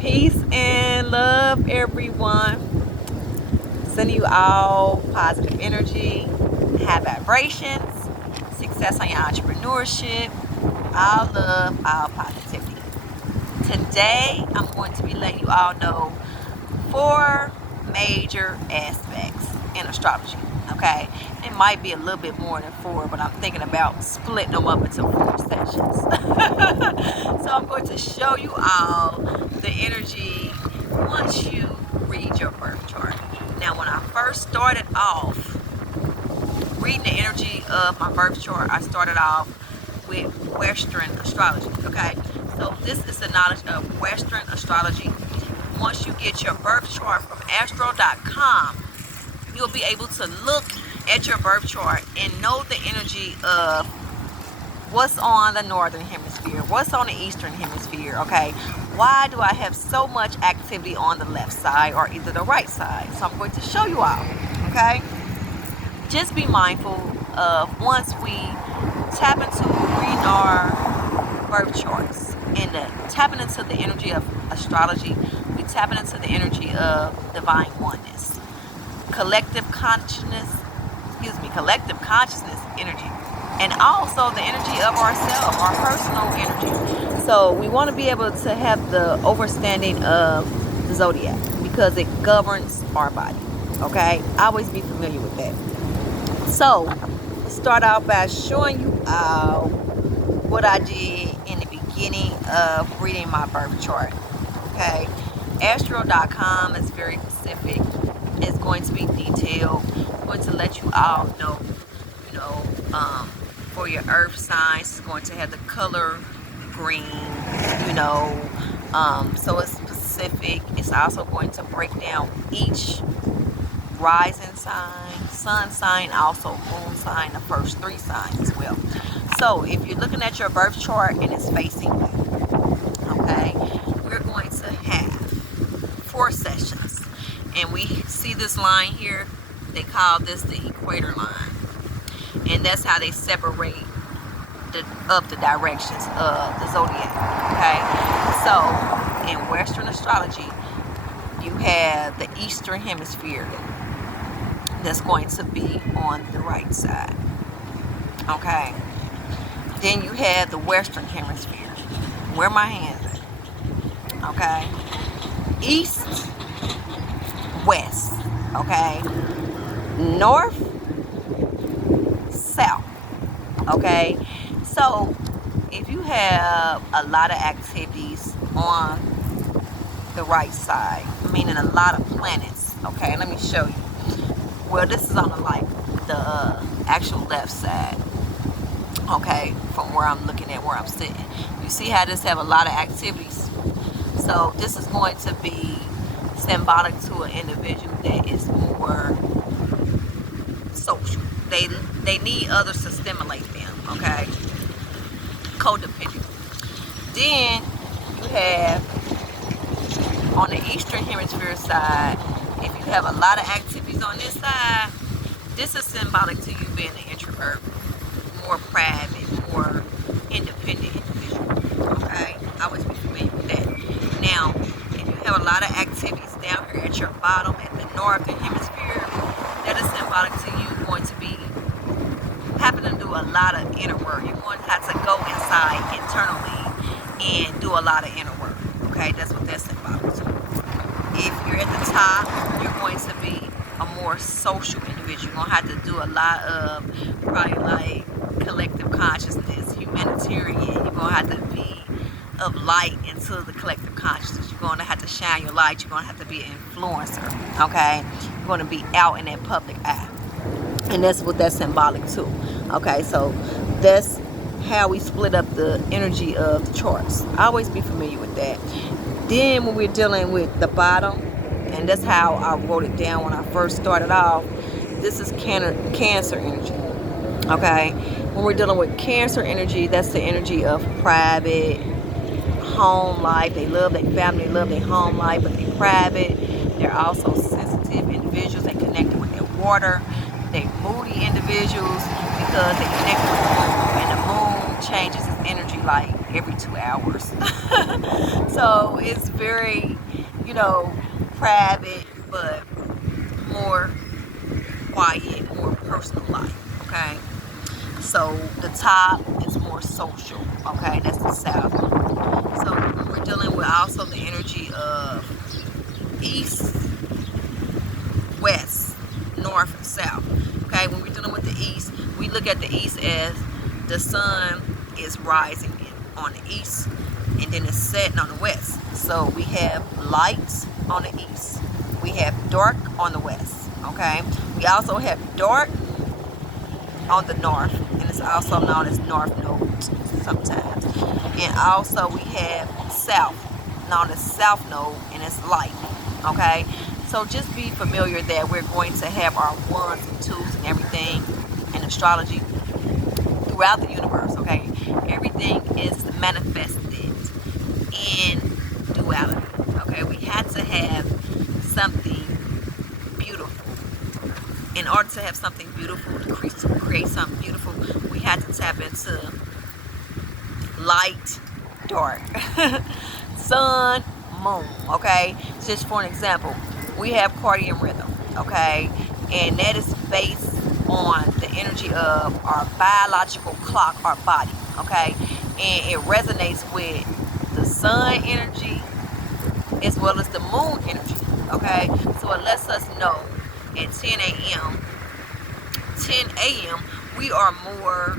Peace and love, everyone. Sending you all positive energy, high vibrations, success on your entrepreneurship, all love, all positivity. Today, I'm going to be letting you all know 4 major aspects in astrology. Okay, it might be a little bit more than 4, but I'm thinking about splitting them up into 4 sessions. So I'm going to show you all the energy once you read your birth chart. Now, when I first started off reading the energy of my birth chart, I started off with Western astrology. Okay, so this is the knowledge of Western astrology. Once you get your birth chart from astro.com, you'll be able to look at your birth chart and know the energy of what's on the northern hemisphere, what's on the eastern hemisphere. Okay, why do I have so much activity on the left side or either the right side? So I'm going to show you all. Okay, just be mindful of once we tap into reading our birth charts and tapping into the energy of astrology, we tapping into the energy of divine oneness, collective consciousness energy, and also the energy of ourselves, our personal energy. So we want to be able to have the understanding of the zodiac because it governs our body. Okay, always be familiar with that. So start out by showing you what I did in the beginning of reading my birth chart. Okay, astro.com is very specific. It's going to be detailed. I'm going to let you all know, for your earth signs, it's going to have the color green, so it's specific. It's also going to break down each rising sign, sun sign, also moon sign, the first 3 signs as well. So if you're looking at your birth chart and it's facing you, okay, we're going to have 4 sessions. And we see this line here, they call this the equator line. And that's how they separate the directions of the zodiac. Okay, so in Western astrology, you have the Eastern Hemisphere that's going to be on the right side. Okay, then you have the Western Hemisphere. Where my hands at? Okay, East, West. Okay, North, South. Okay, so if you have a lot of activities on the right side, meaning a lot of planets, okay, let me show you. Well, this is on the actual left side, okay, from where I'm looking at, where I'm sitting. You see how this have a lot of activities? So this is going to be symbolic to an individual that is more social. They need others to stimulate them, okay? Codependent. Then you have on the Eastern Hemisphere side, if you have a lot of activities on this side, this is symbolic to you being an introvert, more private, more independent individual, okay? I always be familiar with that. Now, if you have a lot of activities down here at your bottom, at the Northern Hemisphere, that is symbolic to you going to be having to do a lot of inner work. You're going to have to go inside internally and do a lot of inner work. Okay, that's what that's symbolic to. If you're at the top, you're going to be a more social individual. You're going to have to do a lot of probably like collective consciousness, humanitarian. You're going to have to be of light into the collective consciousness. You're going to have to shine your light. You're going to have to be an influencer. Okay, you're going to be out in that public eye. And that's what that's symbolic to. Okay, so that's how we split up the energy of the charts. Always be familiar with that. Then when we're dealing with the bottom, and that's how I wrote it down when I first started off, this is Cancer energy. Okay, when we're dealing with Cancer energy, that's the energy of private, home life. They love their family, they love their home life, but they're private. They're also sensitive individuals. They connected with their water. They moody individuals because they connect with the moon, and the moon changes its energy like every 2 hours. So it's very, you know, private, but more quiet, more personal life, okay? So the top is more social, okay? That's the south. So we're dealing with also the energy of east, west, north, and south, okay? When we're dealing with the east, we look at the east as the sun is rising on the east, and then it's setting on the west. So we have light on the east, we have dark on the west, okay? We also have dark on the north, and it's also known as north node sometimes. And also we have south, known as south node, and it's light, okay? So just be familiar that we're going to have our ones and twos and everything in astrology throughout the universe, okay? Everything is manifested in duality, okay? We had to have something beautiful. In order to have something beautiful, to create something beautiful, we had to tap into light, dark, sun, moon, okay? Just for an example, we have Cardian rhythm, okay? And that is based on the energy of our biological clock, our body, okay? And it resonates with the sun energy as well as the moon energy, okay? So it lets us know at 10 a.m. we are more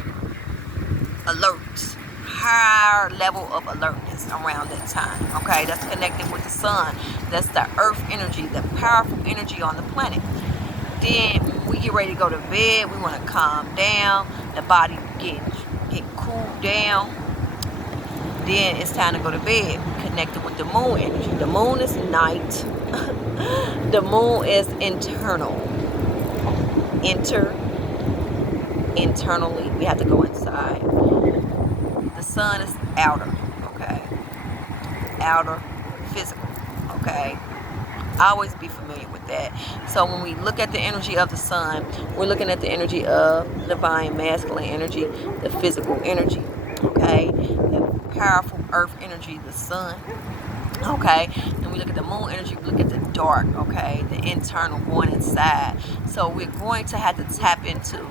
alert, higher level of alertness around that time, okay? That's connected with the sun. That's the earth energy, the powerful energy on the planet. Then when we get ready to go to bed, we want to calm down, the body get cooled down. Then it's time to go to bed, connected with the moon energy. The moon is night. The moon is internal. Internally, we have to go inside. The sun is outer, okay? Outer, physical, okay? Always be familiar with that. So when we look at the energy of the sun, we're looking at the energy of divine masculine energy, the physical energy, okay? The powerful earth energy, the sun, okay? Then we look at the moon energy, we look at the dark, okay? The internal, going inside. So we're going to have to tap into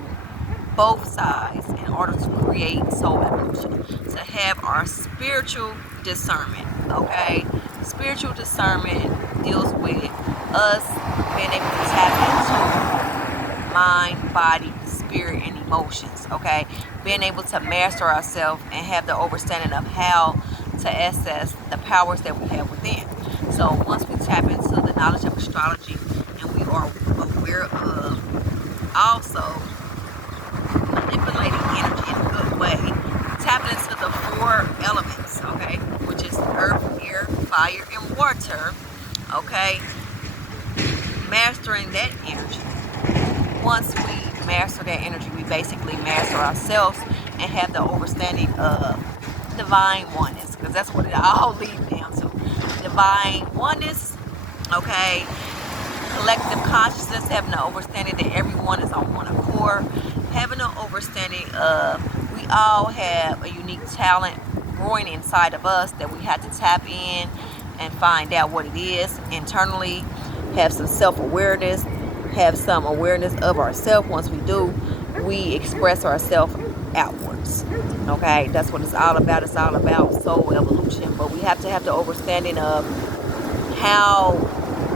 both sides in order to create soul evolution, to have our spiritual discernment, okay? Spiritual discernment deals with us being able to tap into mind, body, spirit, and emotions, okay? Being able to master ourselves and have the understanding of how to access the powers that we have within. So once we tap into the knowledge of astrology and we are aware of also manipulating energy in a good way, tapping into the 4 elements, okay, which is earth, air, fire, and water, okay, mastering that energy. Once we master that energy, we basically master ourselves and have the understanding of divine oneness, because that's what it all leads down to. Divine oneness, okay, collective consciousness, having the understanding that everyone is on one accord, having an understanding of we all have a unique talent growing inside of us that we have to tap in and find out what it is internally, have some self-awareness, have some awareness of ourselves. Once we do, we express ourselves outwards, okay? That's what it's all about. It's all about soul evolution, but we have to have the understanding of how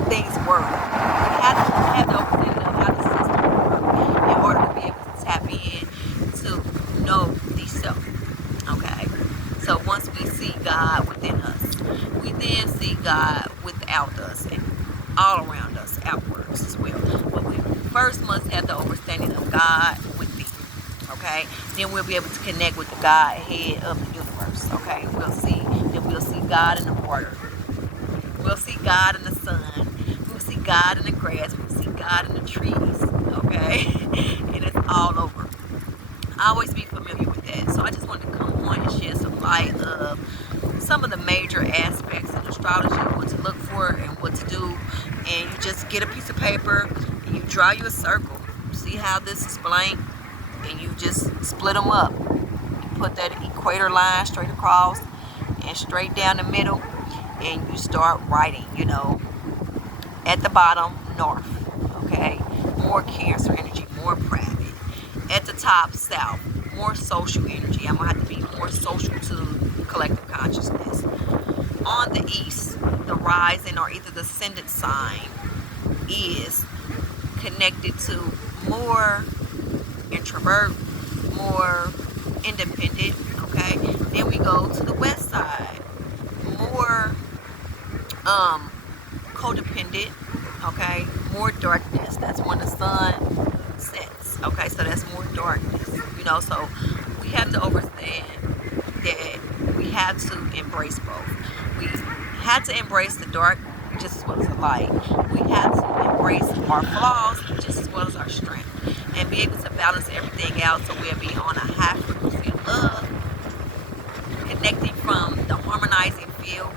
things work. We have to have the understanding of how the system works in order to be able to tap in to know the self, okay? So once we see God within us, we then see God without us and all around us outwards as well. But we first must have the understanding of God within, okay? Then we'll be able to connect with the Godhead of the universe, okay? We'll see God in the water. We'll see God in the sun. We'll see God in the grass. We'll see God in the trees, okay? And it's all over. Always be familiar with that. So I just wanted to come on and shed some light of some of the major aspects of astrology, what to look for and what to do. And you just get a piece of paper and you draw you a circle. See how this is blank? And you just split them up. You put that equator line straight across and straight down the middle, and you start writing, you know, at the bottom, north, okay? More Cancer energy, more private. At the top, south, more social energy. I'm gonna have to be more social to collective consciousness. On the east, the rising or either the ascendant sign is connected to more introvert, more independent, okay? Then we go to the west side, more codependent, okay? More darkness. That's when the sun sets, okay? So that's more darkness, you know. So we have to understand that we have to embrace both. We have to embrace the dark just as well as the light. We have to embrace our flaws just as well as our strength, and be able to balance everything out so we'll be on a high frequency of love, connecting from the harmonizing field,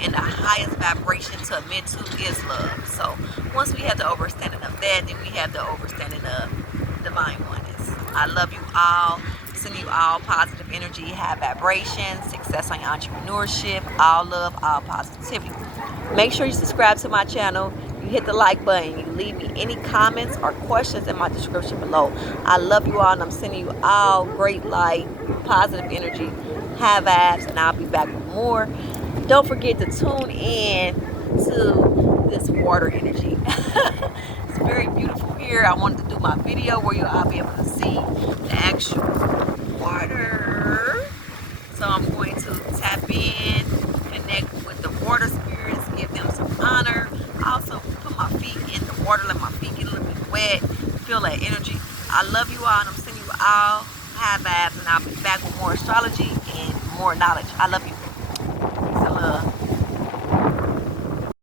and the highest vibration to admit to is love. So once we have the understanding of that, then we have the understanding of divine oneness. I love you all. Sending you all positive energy, high vibration, success on your entrepreneurship, all love, all positivity. Make sure you subscribe to my channel. You hit the like button. You leave me any comments or questions in my description below. I love you all, and I'm sending you all great light, positive energy, high vibes, and I'll be back with more. Don't forget to tune in to this water energy. It's very beautiful here. I wanted to do my video where you'll be able to see the actual water. So I'm going to tap in, connect with the water spirits, give them some honor. Also put my feet in the water, let my feet get a little bit wet, feel that energy. I love you all, and I'm sending you all high vibes, and I'll be back with more astrology and more knowledge. I love you.